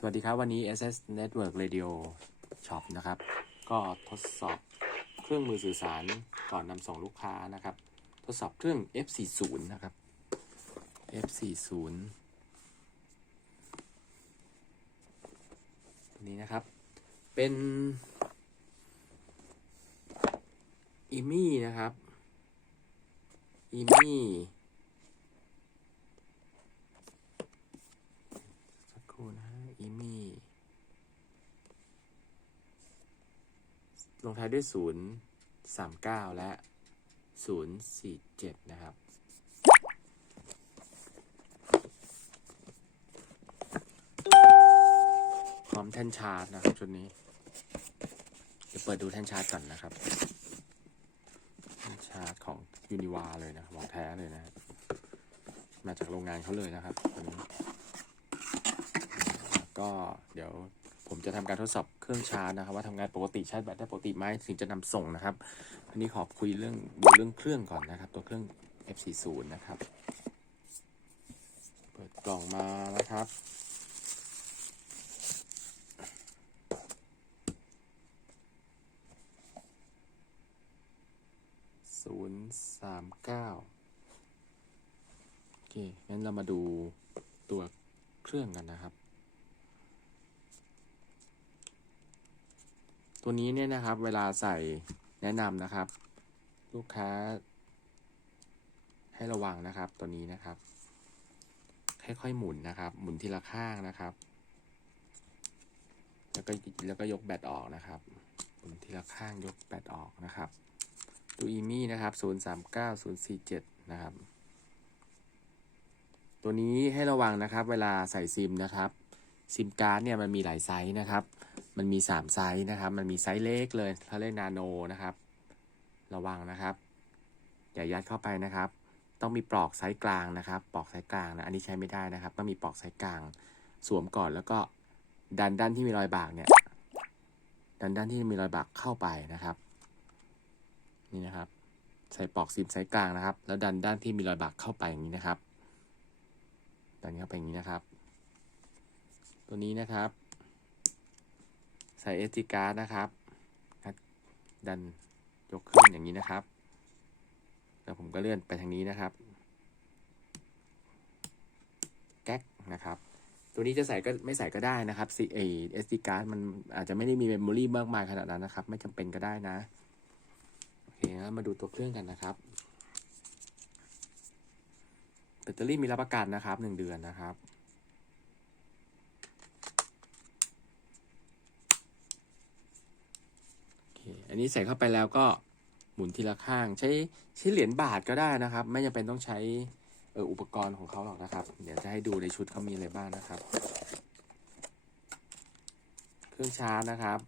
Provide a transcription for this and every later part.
สวัสดีครับ วันนี้ SS Network Radio Shop นะครับ ก็ทดสอบเครื่องมือสื่อสารก่อนนำส่งลูกค้านะครับ ทดสอบเครื่อง F40 นะครับ F40 ตัวนี้นะครับ เป็นอีมี่นะครับอีมี่ สักครู่นะฮะอีมี่ ลงท้ายด้วยศูนย์สามเก้าและศูนย์สี่เจ็ดนะครับ พร้อมแท่นชาร์จนะครับชุดนี้ เดี๋ยวเปิดดูแท่นชาร์จก่อนนะครับ แท่นชาร์จของยูนิวาเลยนะครับของแท้เลยนะครับมาจากโรงงานเขาเลยนะครับตัวนี้ ก็เดี๋ยว ผมจะทำการทดสอบเครื่องชาร์จนะครับ ว่าทำงานปกติชาร์จแบตได้ปกติไหมถึงจะนำส่งนะครับอันนี้ขอคุยเรื่องดูเรื่องเครื่องก่อนนะครับ ตัวเครื่อง F40 นะครับ เปิดกล่องมานะครับศูนย์สามเก้าโอเคงั้นเรามาดูตัวเครื่องกันนะครับ ตัวนี้เนี่ยนะครับ เวลาใส่แนะนำนะครับ ลูกค้า ให้ระวังนะครับ ตัวนี้นะครับ ค่อยๆหมุนนะครับ หมุนทีละข้างนะครับ แล้วก็แล้วก็ยกแบตออกนะครับหมุนทีละข้างยกแบตออกนะครับตัวอีมี่นะครับ 039047 นะครับ ตัวนี้ให้ระวังนะครับ เวลาใส่ซิมนะครับ ซิมการ์ดเนี่ยมันมีหลายไซส์นะครับ มันมี3ไซส์นะครับ มันมีไซส์เล็กเลยเขาเรียกนาโนนะครับ ระวังนะครับ อย่ายัดเข้าไปนะครับ ต้องมีปลอกไซส์กลางนะครับ ปลอกไซส์กลางนะ อันนี้ใช้ไม่ได้นะครับ ต้องมีปลอกไซส์กลาง สวมก่อนแล้วก็ดันด้านที่มีรอยบากเนี่ย ดันด้านที่มีรอยบากเข้าไปนะครับ นี่นะครับ ใส่ปลอกซิมไซส์กลางนะครับ แล้วดันด้านที่มีรอยบากเข้าไปอย่างนี้นะครับ ดันเข้าไปอย่างนี้นะครับ ตัวนี้นะครับ ใส่เอสติการ์ดนะครับดันยกขึ้นอย่างนี้นะครับ แล้วผมก็เลื่อนไปทางนี้นะครับ แก๊กนะครับ ตัวนี้จะใส่ก็ไม่ใส่ก็ได้นะครับซีเอสดีการ์ดมันอาจจะไม่ได้มีเมมโมรีมากมายขนาดนั้นนะครับ ไม่จำเป็นก็ได้นะ โอเคงั้นมาดูตัวเครื่องกันนะครับ แบตเตอรี่มีรับประกันนะครับหนึ่งเดือนนะครับ อันนี้ใส่เข้าไปแล้วก็หมุนทีละข้าง ใช้ใช้เหรียญบาทก็ได้นะครับ ไม่จำเป็นต้องใช้เอออุปกรณ์ของเขาหรอกนะครับ เดี๋ยวจะให้ดูในชุดเขามีอะไรบ้างนะครับ เครื่องชาร์จนะครับ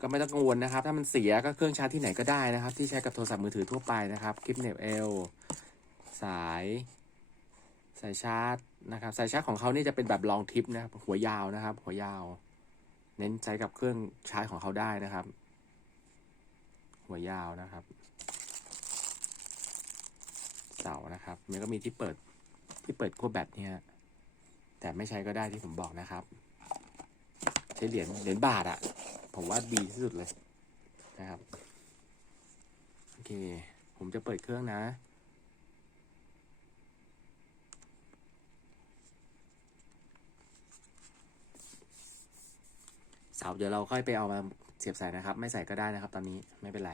ก็ไม่ต้องกังวลนะครับ ถ้ามันเสียก็เครื่องชาร์จที่ไหนก็ได้นะครับ ที่ใช้กับโทรศัพท์มือถือทั่วไปนะครับคลิปเน็บเอลสายสายชาร์จนะครับสายชาร์จของเขานี่จะเป็นแบบลองทิปนะครับหัวยาวนะครับ หัวยาว เน้นใช้กับเครื่องชาร์จของเขาได้นะครับ หัวยาวนะครับ เสานะครับ มันก็มีที่เปิดที่เปิดขั้วแบตเนี่ยแต่ไม่ใช้ก็ได้ที่ผมบอกนะครับ ใช้เหรียญเหรียญบาทอะผมว่าดีที่สุดเลยนะครับโอเค ผมจะเปิดเครื่องนะเสาเดี๋ยวเราค่อยไปเอามา เสียบใส่นะครับ ไม่ใส่ก็ได้นะครับ ตอนนี้ไม่เป็นไร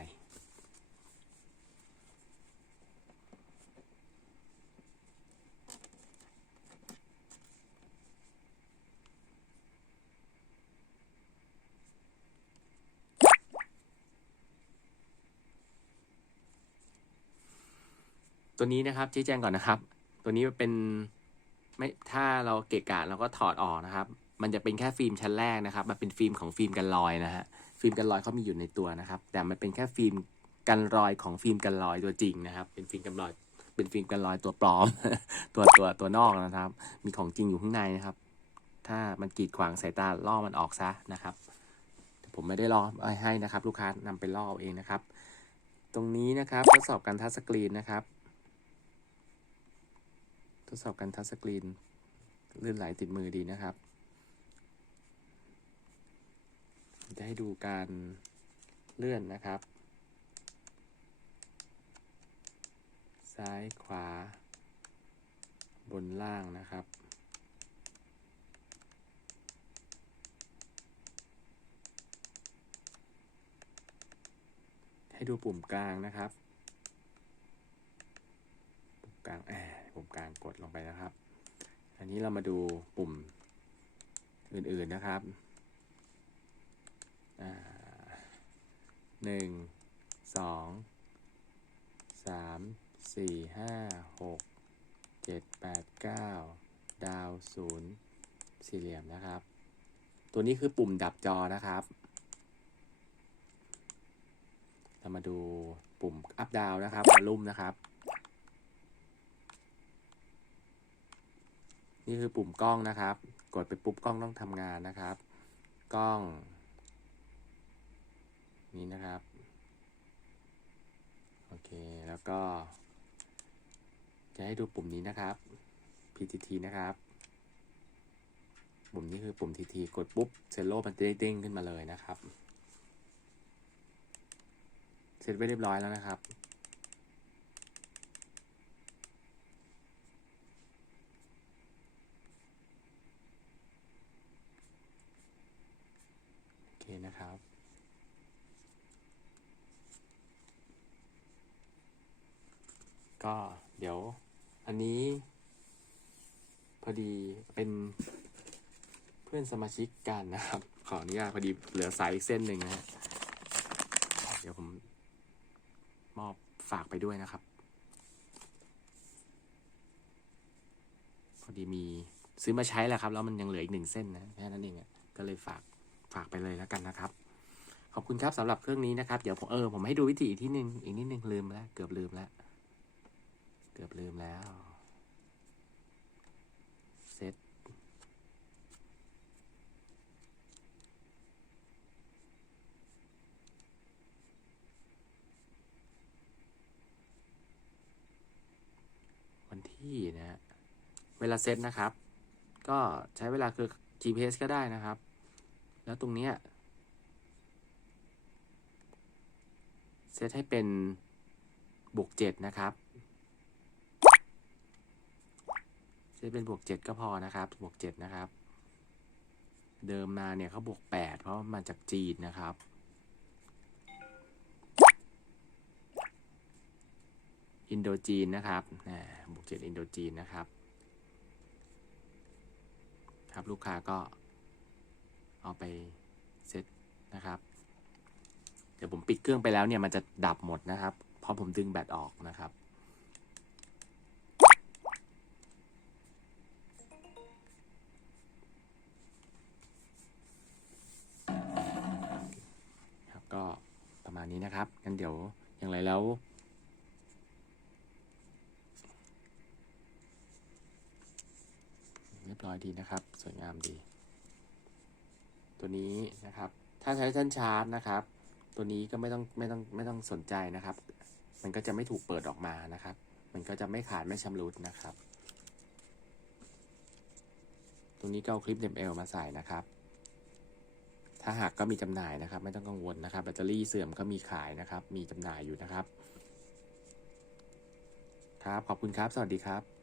ตัวนี้นะครับชี้แจงก่อนนะครับ ตัวนี้เป็นไม่ถ้าเราเกะกะเราก็ถอดออกนะครับ มันจะเป็นแค่ฟิล์มชั้นแรกนะครับ มันเป็นฟิล์มของฟิล์มกันรอยนะฮะ ฟิล์มกันรอยเขามีอยู่ในตัวนะครับ แต่มันเป็นแค่ฟิล์มกันรอยของฟิล์มกันรอยตัวจริงนะครับ เป็นฟิล์มกันรอย เป็นฟิล์มกันรอยตัวปลอม ตัวตัวตัวนอกนะครับ มีของจริงอยู่ข้างในนะครับ ถ้ามันกีดขวางสายตาล่อมันออกซะนะครับ ผมไม่ได้ล่อให้นะครับ ลูกค้านำไปล่อเอาเองนะครับ ตรงนี้นะครับทดสอบการทัชสกรีนนะครับ ทดสอบการทัชสกรีนลื่นไหลติดมือดีนะครับ จะให้ดูการเลื่อนนะครับ ซ้ายขวา บนล่างนะครับ ให้ดูปุ่มกลางนะครับ ปุ่มกลางแอบปุ่มกลางกดลงไปนะครับ อันนี้เรามาดูปุ่มอื่นๆนะครับ หนึ่งสองสามสี่ห้าหกเจ็ดแปดเก้าดาวศูนย์สี่เหลี่ยมนะครับ ตัวนี้คือปุ่มดับจอนะครับ เรามาดูปุ่มอัพดาวนะครับวอลลุ่มนะครับ นี่คือปุ่มกล้องนะครับ กดไปปุ๊บกล้องต้องทำงานนะครับ กล้อง นี่นะครับ โอเค แล้วก็ จะให้ดูปุ่มนี้นะครับ PTT นะครับ ปุ่มนี้คือปุ่ม TT กดปุ๊บเซลโลมันจะได้เด้งขึ้นมาเลยนะครับ เสร็จไปเรียบร้อยแล้วนะครับโอเคนะครับ ก็เดี๋ยวอันนี้ พอดีเป็นเพื่อนสมาชิกกันนะครับ ขออนุญาตพอดีเหลือสายอีกเส้นหนึ่งนะฮะเดี๋ยวผมมอบฝากไปด้วยนะครับ พอดีมีซื้อมาใช้แหละครับ แล้วมันยังเหลืออีกหนึ่งเส้นนะแค่นั้นเองก็เลยฝากฝากไปเลยแล้วกันนะครับ ขอบคุณครับสำหรับเครื่องนี้นะครับ เดี๋ยวผมเออผมให้ดูวิธีอีกที่หนึ่งอีกนิดนึงลืมแล้วเกือบลืมแล้ว กือบลืมแล้ว เซตวันที่นะฮะเวลาเซตนะครับ ก็ใช้เวลาคือ GPS ก็ได้นะครับ แล้วตรงเนี้ยเซตให้เป็นบวกเจ็ดนะครับ เซตเป็นบวกเจ็ดก็พอนะครับ บวกเจ็ดนะครับ เดิมมาเนี่ยเขาบวกแปดเพราะมาจากจีนนะครับ อินโดจีนนะครับนะบวกเจ็ดอินโดจีนนะครับ ครับลูกค้าก็เอาไปเซตนะครับ เดี๋ยวผมปิดเครื่องไปแล้วเนี่ยมันจะดับหมดนะครับ เพราะผมดึงแบตออกนะครับ นี้นะครับงั้นเดี๋ยวอย่างไรแล้ว เรียบร้อยดีนะครับ สวยงามดี ตัวนี้นะครับ ถ้าใช้เส้นชาร์จนะครับ ตัวนี้ก็ไม่ต้องไม่ต้องไม่ต้องสนใจนะครับ มันก็จะไม่ถูกเปิดออกมานะครับ มันก็จะไม่ขาดไม่ชำรุดนะครับตรงนี้ก็เอาคลิปเดมเอลมาใส่นะครับ ถ้าหากก็มีจำหน่ายนะครับ ไม่ต้องกังวลนะครับ แบตเตอรี่เสื่อมก็มีขายนะครับ มีจำหน่ายอยู่นะครับ ครับ ขอบคุณครับ สวัสดีครับ